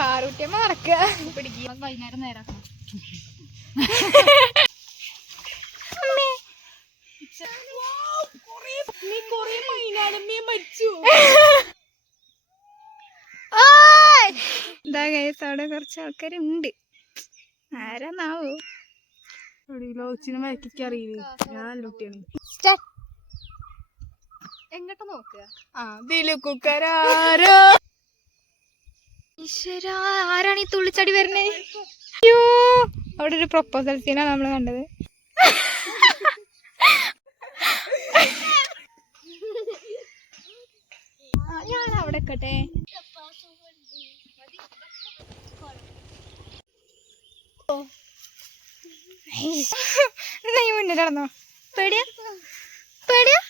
പാറൂട്ടിയമ്മ നടക്കുക വൈകുന്നേരം നേരാക്കണം. ഇതാ ഗൈസ് അവിടെ കുറച്ച് ആൾക്കാരുണ്ട്. ആരാന്നാവോ? അറിയില്ല. ഞാൻ നല്ല കുട്ടിയാണ്. എങ്ങോട്ട് നോക്കുക? ഈശ്വര, ആരാണ് ഈ തുള്ളിച്ചടി വരണേ? അയ്യോ, അവിടെ ഒരു പ്രൊപ്പോസൽ സീനാണ് നമ്മള് കണ്ടത്. ഞാൻ അവിടെ എക്കട്ടെ. നീ മുന്നിൽ നടന്നോ? പേടിയാ പേടിയാ?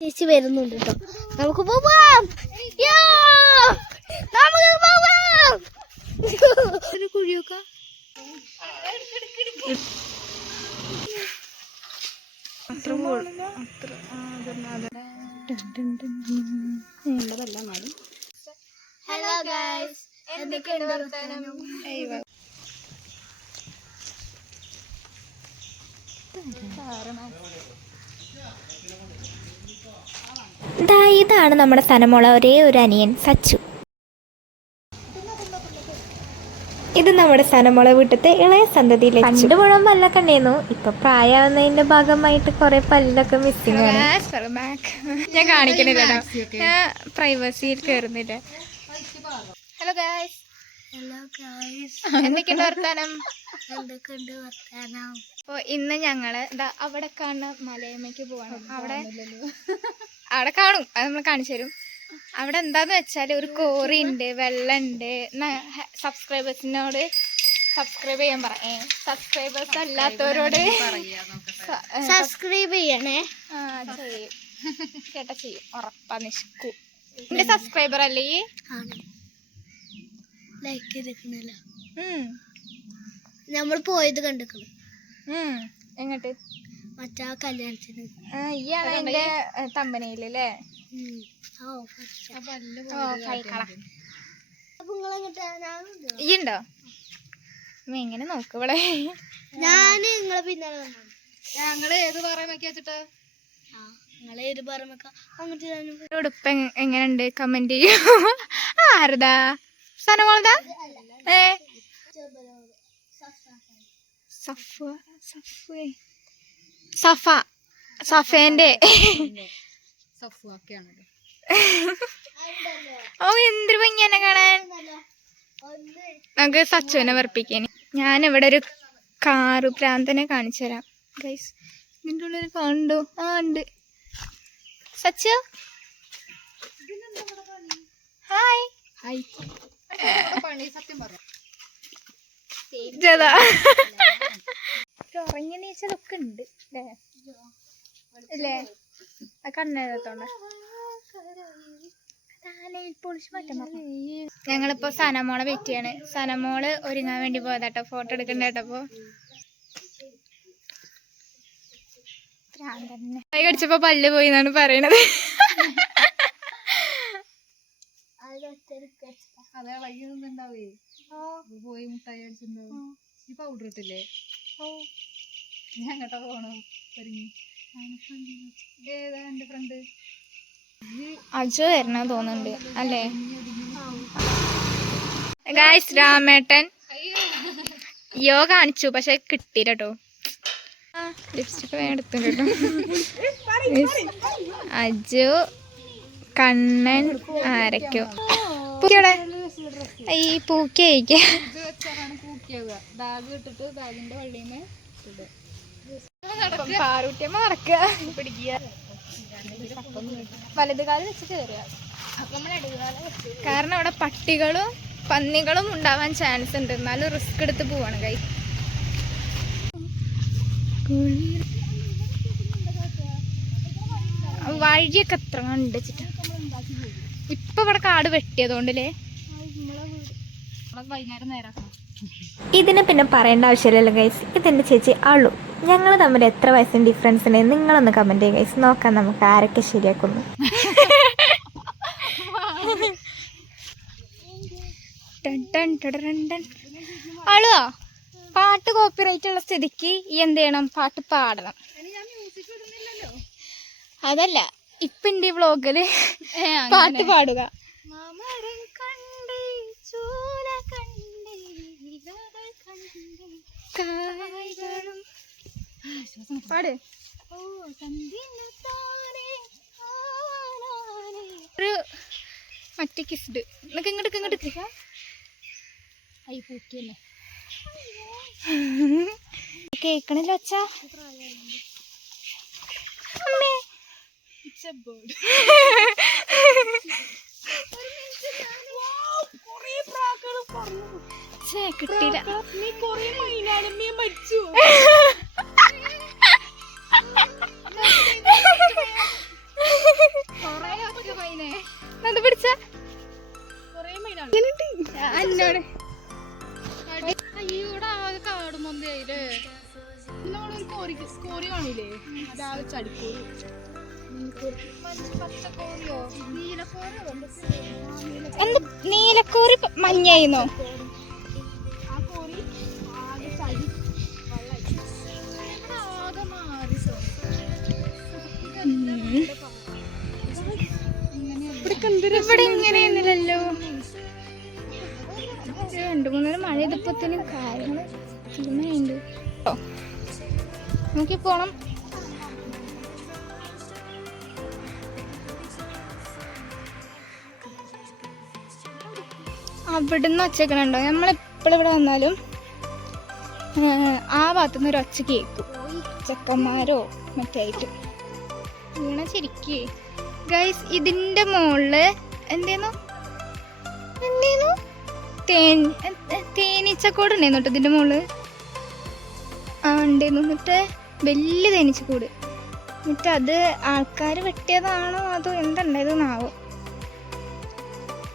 ചേച്ചി വരുന്നുണ്ട് കേട്ടോ. നമുക്ക് പോവാം. നമുക്ക് പോവാം. ഒരു കുഴിയൊക്കെ ഹലോ ഗൈസ്, എന്തൊക്കെയുണ്ട് വർത്താനം? ഇതാണ് നമ്മുടെ സനമോള ഒരേ ഒരു അനിയൻ സച്ചു. ഇത് നമ്മുടെ സനമോള വീട്ടിലത്തെ ഇളയ സന്തതിയിലെ 2 മുഴം പല്ലൊക്കെ ഉണ്ടായിരുന്നു. ഇപ്പൊ പ്രായമാവുന്നതിന്റെ ഭാഗമായിട്ട് കുറെ പല്ലൊക്കെ മിസ്സിംഗ് ആണ്. ഞാൻ കാണിക്കണില്ല, ഞാൻ പ്രൈവസിയിൽ കയറുന്നില്ല. ഹലോ ഗൈസ്, എന്തൊക്കെയുണ്ട് വർത്താനം? എന്തൊക്കെയുണ്ട് വർത്താനം? അപ്പൊ ഇന്ന് ഞങ്ങള് അവിടെ കാണുന്ന മലയമ്മയ്ക്ക് പോവാണ്. അവിടെ കാണും, അത് നമ്മൾ കാണിച്ചു തരും. അവിടെ എന്താന്ന് വെച്ചാൽ ഒരു കോറി ഉണ്ട്, വെള്ളമുണ്ട്. സബ്സ്ക്രൈബേഴ്സിനോട് സബ്സ്ക്രൈബ് ചെയ്യാൻ പറയേ. സബ്സ്ക്രൈബേഴ്സ് അല്ലാത്തവരോട് സബ്സ്ക്രൈബ് ചെയ്യണേ. ചെയ്യും കേട്ടാ, ചെയ്യും ഉറപ്പാ. നിഷ്കു എന്റെ സബ്സ്ക്രൈബർ അല്ലേ? ലൈക്ക് ചെയ്തിരിക്കണല്ലോ. നമ്മൾ പോയത് കണ്ടിരിക്കണം. എങ്ങോട്ട്? മറ്റാ കല്യാണത്തിന്. ഇയാളെ എന്റെ തമ്പനയിലല്ലേ? ഈ ഉണ്ടോ? എങ്ങനെ നോക്കുവളെ? ഞാന് നിങ്ങളെ പിന്നാലെ ഞങ്ങള് ഏത് പറയാൻ വെച്ചിട്ട് ഉടുപ്പ് എങ്ങനെയുണ്ട് കമന്റ് ചെയ്യൂ. ആരതാ? സനമോളതാ? സഫേന്റെ ഓ, എന്തൊരു ഭംഗിയാണ് കാണാൻ. നമുക്ക് സച്ചുവിനെ വെറുപ്പിക്കാൻ. ഞാനിവിടെ ഒരു കാറ് പ്രാന്തനെ കാണിച്ചു തരാം ഗൈസ്. ഇതിൻ്റെ ഉള്ളിൽ കണ്ടു? ഉണ്ട്. സച്ചു ഹായ്. ഉറങ്ങി നീച്ചതൊക്കെ ഉണ്ട് അല്ലേ? കണ്ണെഴുതത്തോണ്ട് ഞങ്ങളിപ്പോ സനമോളെ വെയിറ്റ് ചെയ്യാണ്. സനമോള് ഒരുങ്ങാൻ വേണ്ടി പോയതാട്ടോ, ഫോട്ടോ എടുക്കണ്ട കേട്ടപ്പോ. കൈ കടിച്ചപ്പോ പല്ല് പോയി എന്നാണ് പറയണത്. പോയി മുട്ടായി അടിച്ചിട്ടുണ്ടാവും. ഈ പൗഡർ ഇട്ടില്ലേ? ഞാൻ അങ്ങോട്ടാ പോണോ? ഏതാ എന്റെ ഫ്രണ്ട്? അജു വരണ തോന്നുന്നുണ്ട് അല്ലേ? ഗായ്സ്, രാമേട്ടൻ യോ കാണിച്ചു, പക്ഷെ കിട്ടിയില്ല കേട്ടോ. ലിപ്സ്റ്റിക് വേഗം എടുത്തു കേട്ടോ. അജു, കണ്ണൻ, ആരൊക്കെയോ പൂക്കോടെ ഈ പൂക്കയിക്ക. ബാഗ് ഇട്ടിട്ട് ബാഗിന്റെ വള്ളിന്ന് പാറൂട്ടിയമ്മ നടക്കുക. വലത് കാലം വെച്ച് കയറുക. കാരണം അവിടെ പട്ടികളും പന്നികളും ഉണ്ടാവാൻ ചാൻസ് ഉണ്ട്. എന്നാലും റിസ്ക് എടുത്ത് പോവാണ് കൈ. വഴിയൊക്കെ എത്ര കണ്ടിച്ചിട്ട്. ഇപ്പൊ ഇവിടെ കാട് വെട്ടിയതുകൊണ്ടല്ലേ. വൈകുന്നേരം നേരാക്കണം. ഇതിന് പിന്നെ പറയേണ്ട ആവശ്യമില്ലല്ലോ ഗൈസ്. ഇതെൻ്റെ ചേച്ചി ആളു. ഞങ്ങൾ തമ്മിൽ എത്ര വയസ്സിന് ഡിഫറൻസ് ഉണ്ട് നിങ്ങളൊന്ന് കമൻറ്റ് ചെയ്യുക ഗൈസ്. നോക്കാം നമുക്ക് ആരൊക്കെ ശരിയാക്കുന്നു. ആളുവാ പാട്ട് കോപ്പിറൈറ്റ് ഉള്ള സ്ഥിതിക്ക് ഈ എന്ത് ചെയ്യണം, പാട്ട് പാടണം. അതല്ല ഇപ്പൊ എന്റെ വ്ളോഗില് പാട്ട് പാടുക. പാട്. ഒരു മറ്റേ കിസ്ഡ് ഇങ്ങോട്ട് കേക്കണില്ല അച്ഛാ. കിട്ടിയില്ല. പിടിച്ച എന്നോട് അയ്യോടാകെ കാടും മന്തിയായില്ലേ. സ്കോറി കാണില്ലേ, അതാകെ ചടിക്കോറി. എന്ത് നീലക്കോറി മഞ്ഞായിരുന്നോ? ആ കോറി ആകെ ചടി ആകെ മാറി. ഇവിടെ ഇങ്ങനെയൊന്നുമില്ലല്ലോ. 2-3 മഴ ഇതിപ്പത്തിനും കാര്യങ്ങള് തീരുമാനമുണ്ട്. നോക്കി പോണം. അവിടുന്ന് ഒച്ചക്കണുണ്ടോ? നമ്മളെപ്പോഴും ഇവിടെ വന്നാലും ആ ഭാഗത്തുനിന്ന് ഒരു ഒച്ച കേൾക്കും, ചെക്കന്മാരോ മറ്റേ ആയിട്ട് വീണ. ശരിക്കേ ഗൈസ് ഇതിന്റെ മുകളില് എന്തേന്നു തേനീച്ചക്കൂട് ഉണ്ടായിരുന്നു കേട്ടോ ഇതിന്റെ മുകളില്. ഉണ്ടായിരുന്നു. എന്നിട്ട് വലിയ തേനീച്ചക്കൂട്. എന്നിട്ട് അത് ആൾക്കാര് വെട്ടിയതാണോ അതോ എന്തുണ്ടായതെന്നാവോ.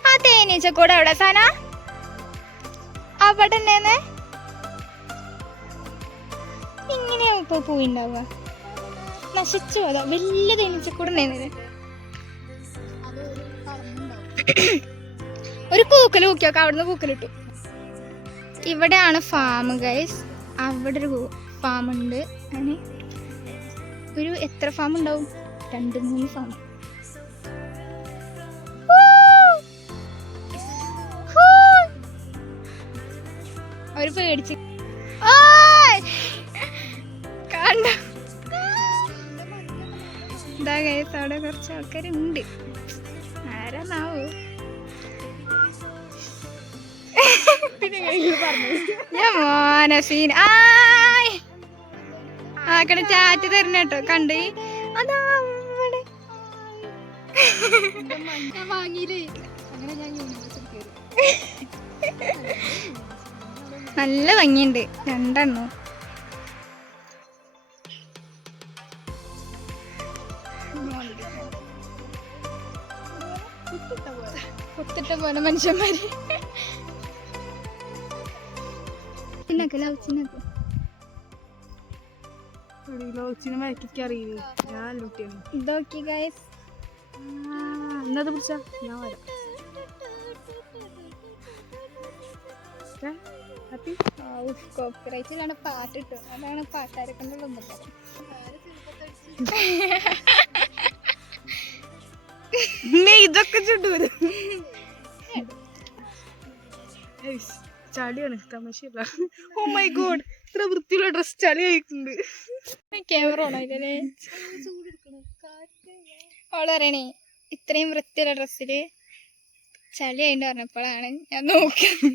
ആ തേനീച്ചക്കൂട് എവിടെ സാന? അവിടെ ഉണ്ടായിരുന്നേ. ഇങ്ങനെയാ ഇപ്പൊ പോയിണ്ടാവുക. നശിച്ചു പോയതാ. വലിയ തേനീച്ചക്കൂട് ഉണ്ടായിരുന്നത്. ഒരു പൂക്കൽ പൂക്കിയൊക്കെ അവിടുന്ന് പൂക്കലിട്ടു. ഇവിടെയാണ് ഫാം ഗൈസ്. അവിടെ ഒരു ഫാം ഉണ്ട്. അങ്ങനെ ഒരു എത്ര ഫാം ഉണ്ടാവും? 2-3 ഫാം. അവര് പേടിച്ച് കണ്ട. ഇതാ ഗൈസ് അവിടെ കുറച്ച് ആൾക്കാരുണ്ട്. ആരാന്നാവോ? ഞാൻ മോനസീൻ ആക്കണ ചാറ്റ് തരണ കേട്ടോ. കണ്ട് അതാ നല്ല ഭംഗിയുണ്ട്. 2 കുത്തിട്ട പോലെ മനുഷ്യന്മാര്. ഇതൊക്കെ ഗൈസ് എന്നത് പിടിച്ചാ ഞാൻ വരാം. കോപ്പിറൈറ്റിലാണ് പാട്ടിട്ടു. അതാണ് പാട്ടാരൊക്കെ ഇതൊക്കെ ചുണ്ടുവരും. ചളിയാണ്, തമാശയല്ല. ഓ മൈ ഗോഡ്, ഇത്ര വൃത്തിയുള്ള ഡ്രസ് ചളി കഴിക്കുന്നുണ്ട്. ക്യാമറ ഓണായില്ലേ? അവള് പറയണേ ഇത്രയും വൃത്തിയുള്ള ഡ്രസ്സില് ചളി ആയിട്ട് പറഞ്ഞപ്പോഴാണ് ഞാൻ നോക്കിയത്.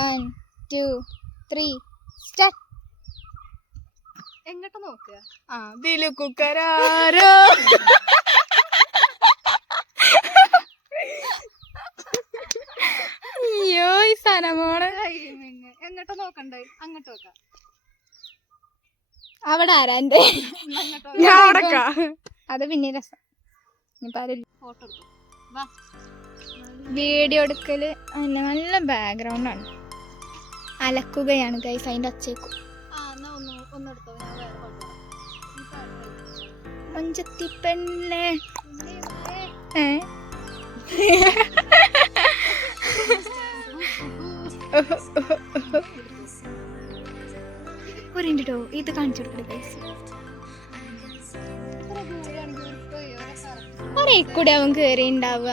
1 2 3 സ്റ്റാർട്ട്. എങ്ങോട്ട് നോക്കുക? കുക്കരാരോ അയ്യോ ഈ സനമോള് എങ്ങോട്ട് നോക്കണ്ടേ? അങ്ങോട്ട് നോക്കാം. അവിടെ ആരാന്റെ അത് പിന്നെ രസം. ഫോട്ടോ എടുത്തു. വീഡിയോ എടുക്കല് നല്ല ബാക്ക്ഗ്രൗണ്ടാണ്. അലക്കുകയാണ് ഗൈസ്. അതിന്റെ ഒച്ചേക്കും. ഒന്നെടുത്തോ, ഞാൻ വേറെ ഫോട്ടോ. പഞ്ചത്തി പെണ്ണെ ഒരിട്ടോ ഇത് കാണിച്ചു കൊടുക്കട്ടെ ഒരേക്കൂടെ അവൻ കേറി ഉണ്ടാവുക.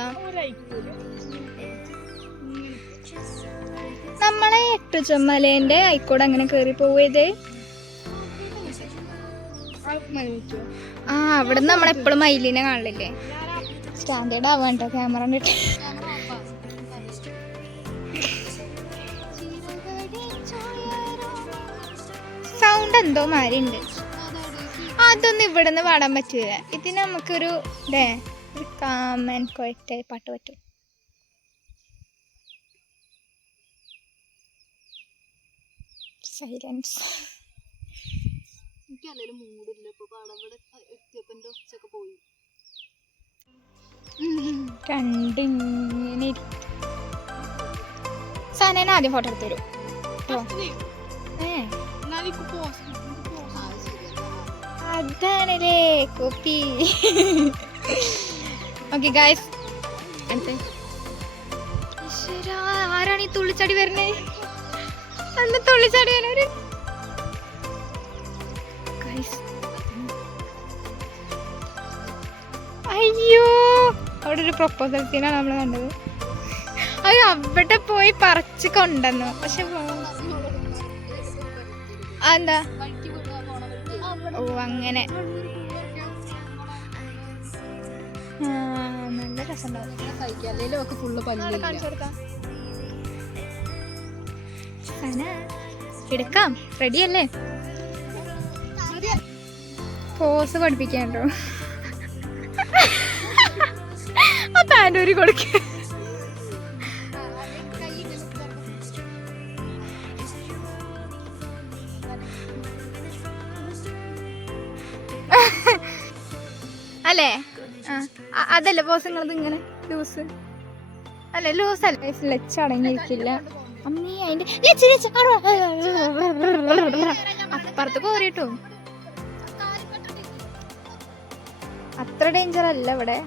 നമ്മളെ എട്ടുചൊമ്മലേന്റെ ആയിക്കോടെ അങ്ങനെ കേറി പോയത്. ആ അവിടെ നമ്മളെപ്പോഴും മയിലിനെ കാണില്ലേ. സ്റ്റാൻഡേർഡ് ആവാണ്ടോ ക്യാമറ കണ്ടിട്ട്. സൗണ്ട് എന്തോ മാതിരി ഉണ്ട്. അതൊന്നും ഇവിടെ നിന്ന് പാടാൻ പറ്റൂല. ഇതിന് നമുക്കൊരു ഒരു കാമൻ കൊയറ്റായി പാട്ട് പറ്റും. സൈലൻസ്. രണ്ടിങ്ങനെ സനേനെ ആദ്യം ഫോട്ടോ എടുത്തു തരും. അതാണല്ലേ കോപ്പി. ഓക്കെ ഗൈസ്, ആരാണ് ഈ തുള്ളിച്ചാടി വരണേ? അന്ന് തുള്ളിച്ചാടി വരണ അയ്യോ, അവിടെ ഒരു പ്രൊപ്പോസൽ സീനാണ് നമ്മൾ കണ്ടത്. അത് അവിടെ പോയി പറിച്ച് കൊണ്ടുവന്നു. പക്ഷെ എന്താ ഓ അങ്ങനെ നല്ല രസമുണ്ടാവും. എടുക്കാം, റെഡിയല്ലേ? പോസ് പഠിപ്പിക്കാണ്ടോ? ആ പാൻറ്റൂരി കൊടുക്ക. അല്ലേ? അതല്ലേ പോസ് നിങ്ങളത് ഇങ്ങനെ ലൂസ് അല്ലേ? ലൂസ് അല്ലേ? ലച്ച് അടങ്ങിയിരിക്കില്ല. അമ്മീ അതിന്റെ അപ്പുറത്ത് കോറിട്ടോ. അത്ര ഡേഞ്ചർ അല്ല ഇവിടെ.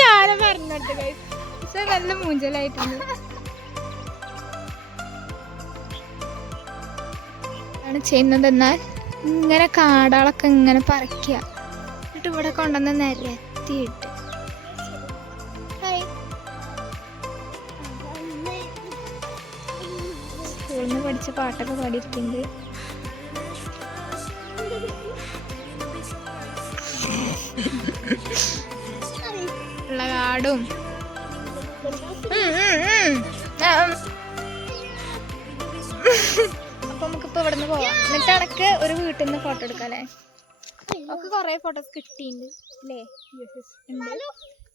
ഞാനെ പറഞ്ഞിട്ട് പക്ഷെ നല്ല മൂഞ്ചലായിട്ടുണ്ട്. ആണ് ചെയ്യുന്നത് എന്നാൽ ഇങ്ങനെ കാടാളൊക്കെ ഇങ്ങനെ പറിക്കുക, എന്നിട്ട് ഇവിടെ കൊണ്ടുവന്ന് നിരത്തിയിട്ട് സ്കൂളിൽ നിന്ന് പഠിച്ച പാട്ടൊക്കെ പാടിയിട്ടുണ്ട്. ഉള്ള കാടും അപ്പൊ നമുക്കിപ്പോ ഇവിടെ നിന്ന് പോവാം. എന്നിട്ട് അടക്ക് ഒരു വീട്ടിൽ നിന്ന് ഫോട്ടോ എടുക്കാം അല്ലേ? ഒക്കെ കൊറേ ഫോട്ടോസ് കിട്ടിയിട്ടുണ്ട് അല്ലേ?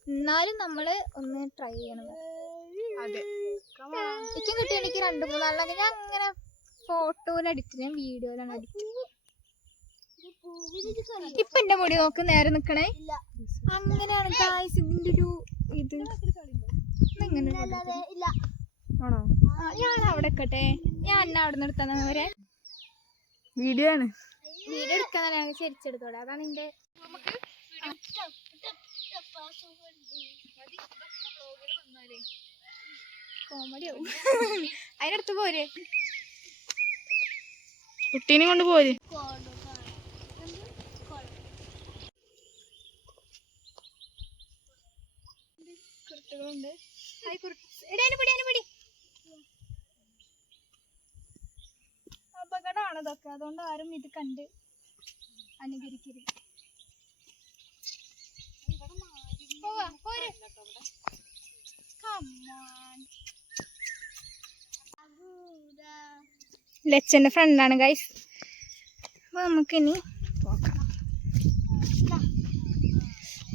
എന്നാലും നമ്മള് ഒന്ന് ട്രൈ ചെയ്യണം. എനിക്കും കിട്ടിയ എനിക്ക് 2-3 അല്ലെങ്കിൽ അങ്ങനെ ഫോട്ടോയിൽ അടിച്ചില്ല, വീഡിയോയിലാണ് അടിച്ചത്. ഇപ്പൊ എന്റെ മുടി നോക്ക്, നേരെ നിക്കണേ. അങ്ങനെയാണ് ഗായ്സ് ഇതിന്റെ ഒരു ഇത്. എങ്ങനെ ആണോ? ഞാൻ അവിടെ എക്കട്ടെ, ഞാൻ എന്നെ അവിടെ നിന്ന് എടുത്താൽ വീഡിയോ ആണ്. വീഡിയോ എടുക്കാൻ ഞങ്ങൾ ശരിച്ചെടുത്തോളെ. അതാണ് എന്റെ കോമഡി ആവും. അതിനടുത്ത് പോരെ, കുട്ടീനെ കൊണ്ട് പോര്. കുരുട്ടുകളുണ്ട്. അപകടമാണ് ഇതൊക്കെ, അതുകൊണ്ട് ആരും ഇത് കണ്ട് അനുകരിക്കരുത്. ലച്ചന്റെ ഫ്രണ്ടാണ് ഗൈസ്. അപ്പൊ നമുക്കിനി പോക്കാം.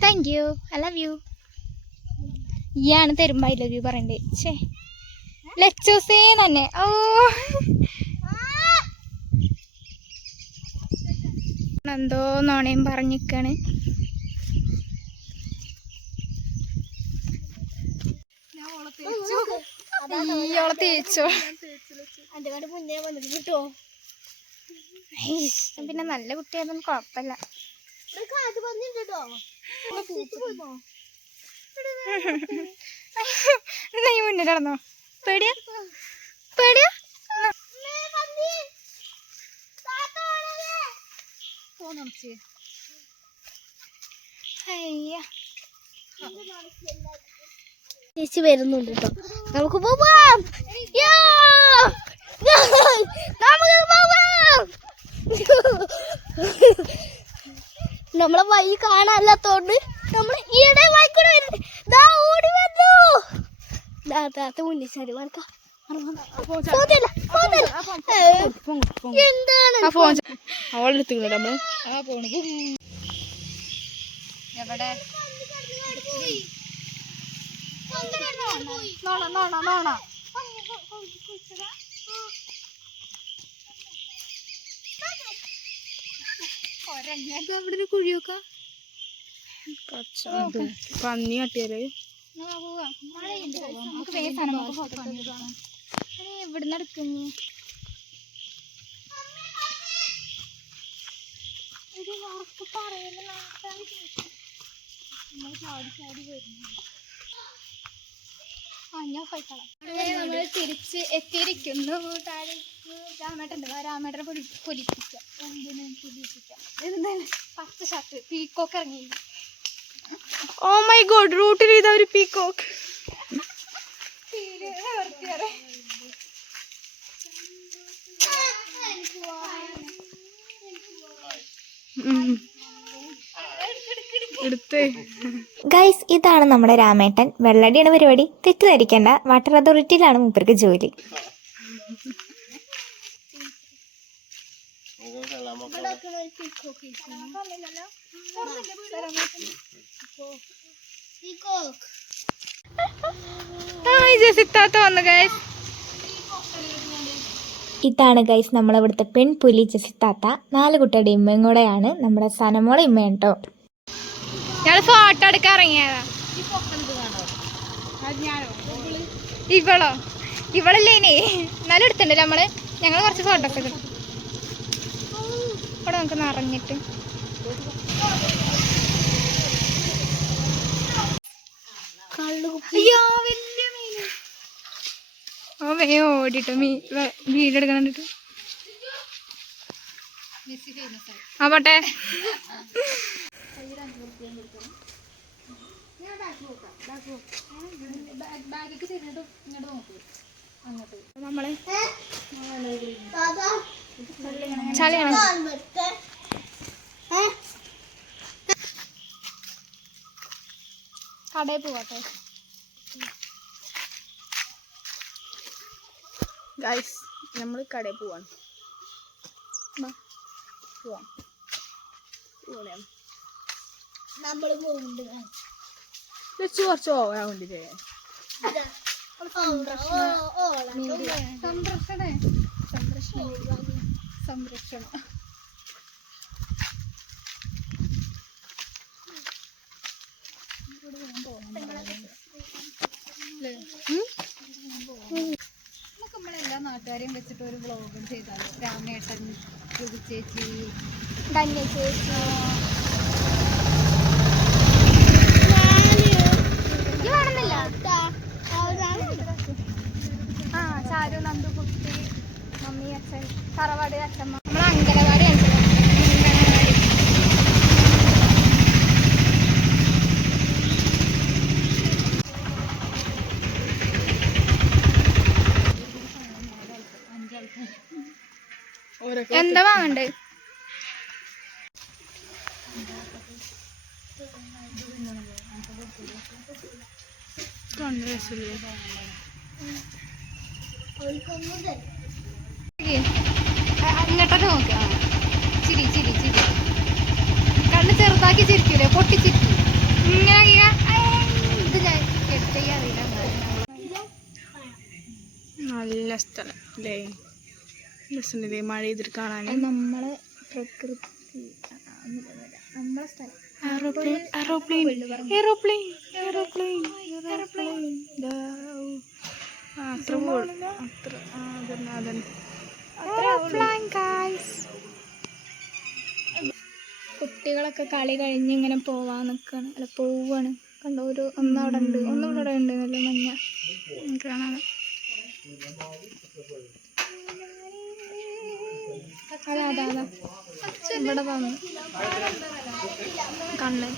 Thank you, I love you. ഈയാണ് തരുമ്പോ ഐ ലവ് യു പറയണ്ടേ. ഛേ, ലച്ചൂസേ തന്നെ. ഓ എന്തോ നോണയും പറഞ്ഞിക്കാണ്. ഓളെ തേച്ചോ. മുന്നേ വന്നിട്ട് കിട്ടോ? പിന്നെ നല്ല കുട്ടിയായതൊന്നും കുഴപ്പമില്ല. നീ മുന്നിൽ നടന്നോ? പേടിയാ പേടിയാ. അയ്യ ചേച്ചി വരുന്നുണ്ട് കേട്ടോ. നമുക്ക് പോവാം. നമുക്ക് പോവാം. നമ്മളെ വഴി കാണാനല്ലാത്തോണ്ട് നമ്മള് ഈയിടെ വായിക്കൂടെ ഓടി വന്നു. മുന്നിൽ വണക്കാം. എന്താണ് അവളെടുത്തില്ല നമ്മള് എവിടെ അവിടെ ഒരു കുഴിയൊക്കെ പന്നി കട്ടിയാല് ഇവിടുന്ന് എടുക്കുന്നു. നമ്മള് തിരിച്ച് എത്തിയിരിക്കുന്നു. രാമേട്ടൻ്റെ രാമേട്ടനെ പൊലിപ്പിക്കാം. എന്തിനു പൊലിപ്പിക്കാം? എന്താണ് പച്ച ഷർട്ട് പീക്കോക്ക് ഇറങ്ങി. ഓ മൈ ഗോഡ്, റൂട്ടിൽ ചെയ്ത ഒരു പീക്കോക്ക്. ഗൈസ്, ഇതാണ് നമ്മുടെ രാമേട്ടൻ. വെള്ളടിയാണ് പരിപാടി, തെറ്റിദ്ധരിക്കേണ്ട. വാട്ടർ അതോറിറ്റിയിലാണ് മൂപ്പർക്ക് ജോലി. ഇതാണ് ഗൈസ് നമ്മളിവിടുത്തെ പെൺപുലി ജസിത്താത്ത. 4 കുട്ടിയുടെ ഇമ്മയും കൂടെയാണ്. നമ്മുടെ സനമോളെ ഇമ്മയാണ് കേട്ടോ. ഞങ്ങള് ഫോട്ടോ എടുക്കാൻ ഇറങ്ങിയതാ. ഇവളോ? ഇവളല്ലേ ഇനി എന്നാലും എടുത്തിട്ടുണ്ടല്ലോ നമ്മള്. ഞങ്ങള് കുറച്ച് ഫോട്ടോസ് ഒക്കെ ഇവിടെ നമുക്ക് നിറഞ്ഞിട്ട്. അയ്യോ വലിയ മീന്. ഓ വേഗം ഓടിട്ടോ വീടെടുക്കാൻ കണ്ടിട്ട്. ആ പോട്ടെ. നമ്മള് ചളിയാണ്. കടയിൽ പോവാട്ടെ ഗൈസ്. നമ്മള് കടയിൽ പോവാണ്. നമ്മള് പോകുന്നുണ്ട്. കുറച്ച് ഓവറാ വേണ്ടിട്ടേ. സംരക്ഷണം. നമ്മളെല്ലാ നാട്ടുകാരെയും വെച്ചിട്ട് ഒരു വ്ളോഗും ചെയ്താലോ? രാമേട്ടൻ, ചേച്ചി, ധന്യ ചേച്ചി, ചാരു, നന്ദു, കുട്ടി, മമ്മി, അച്ഛൻ, തറവാട്, അച്ഛമ്മ. നമ്മളെ അങ്കലവാടി എന്താ വാങ്ങണ്ടേ? ഇങ്ങോട്ടൊക്കെ നോക്കുക. ചിരി ചിരി ചിരി. കണ്ണ് ചെറുതാക്കി ചിരിക്കൂലേ? പൊട്ടിച്ചിരിക്കും. ഇങ്ങനെ ഇത് അറിയില്ല. നല്ല സ്ഥലം അല്ലേ? രസമുണ്ടല്ലേ മഴ ചെയ്തിട്ട് കാണാൻ. നമ്മളെ പ്രകൃതി നമ്മളെ സ്ഥലം. കുട്ടികളൊക്കെ കളി കഴിഞ്ഞ് ഇങ്ങനെ പോവാൻ നിൽക്കാണ്, അല്ല പോവാണ്. കണ്ടോ, ഒരു ഒന്നവിടെ ഉണ്ട്, ഒന്നിവിടെ ഉണ്ട്, നല്ല മഞ്ഞ കാണാൻ. അതാ അതാ അതാ ഇവിടെ വന്നു കണ്ണ്.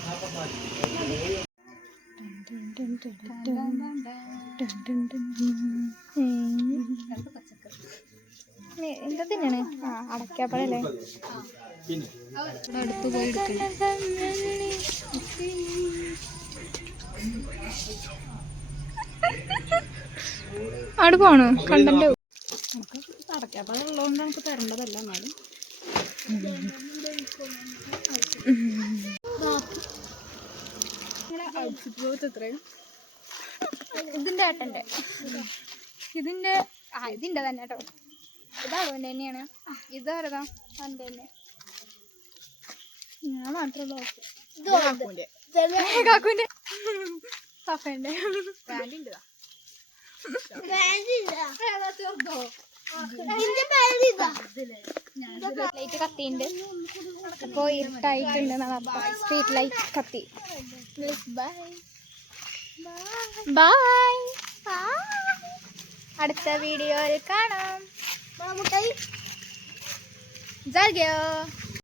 എന്താ തിന്നാണ്? ആ, അടയ്ക്കാപ്പഴല്ലേ. അടുത്ത് പോയി എടുക്കണം. അവിടെ പോണോ? കണ്ടല്ലോ. അടയ്ക്കാപ്പഴം ഉള്ളതുകൊണ്ട് നമുക്ക് തരേണ്ടതല്ല, എന്നാലും എത്രയും ഇതിന്റെ ഏട്ടൻ്റെ, ഇതിന്റെ ഇതിന്റെ തന്നെ കേട്ടോ. ഇത് അതുകൊണ്ട് തന്നെയാണ്. ഇതാരതാ? എൻ്റെ തന്നെ. ഞാൻ മാത്രമേ കാക്കൂന്റെ സഫേന്റെ ലൈറ്റ് കത്തിണ്ട്. ഇപ്പൊ ഇരുട്ടായിട്ടുണ്ട്. സ്ട്രീറ്റ് ലൈറ്റ് കത്തി. ബൈ. അടുത്ത വീഡിയോയിൽ കാണാം. ജാഗോ.